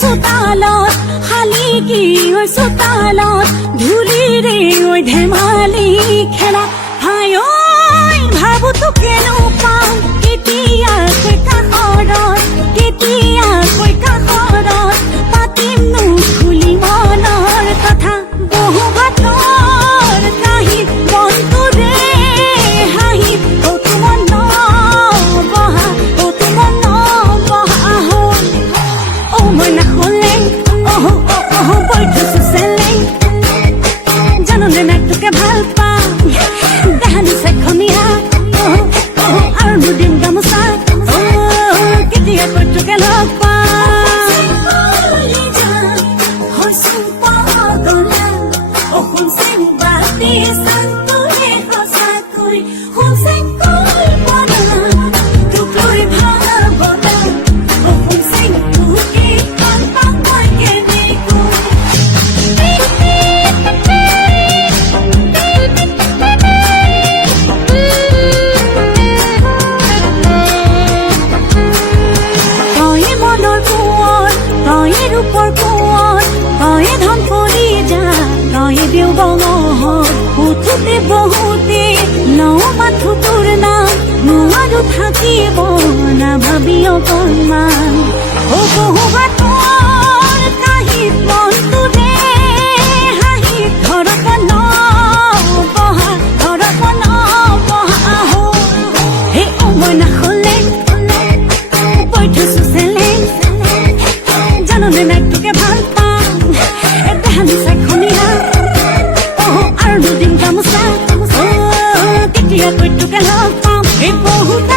চোতালত শালিকি ঐ চোতালত ধূলিৰে ঐ ধেমালি খেলা হাই ঐ ভাবো তোকেনো পাম কেতিয়াকৈ কাষৰত পাতিমনো খুলি মনৰ কথা বহু বাটৰ কাহিত মনটোৰে হাঁহিত তোমাৰ নবহা ও মই নাখলে বৈ থৈছো চেলেং জাননে নাই তোকে ভাল পাম দেহানি চেখনীয়া আৰু দুদিন গামোচা কেতিয়াকৈ তোকে লগ ৰূপৰ কোঁৱৰ তয়ে ধন কৰি যা তয়ে দেও বঙহৰ উঠোতে বহুতে লওঁ মাথো তোৰ নাম নোৱাৰো থাকিব নাভাবি অকণমান বহু বাটৰ কাহিত মনটোৰে হাঁহিত ঘৰত নবহা হে মই নাখলে বৈ থৈছো চেলেং জাননে নাই তোকে ভাল পাম দেহানি চেখনীয়া আৰু দুদিন গামোচা কেতিয়াকৈ তোকে লগ পাম এই বহুত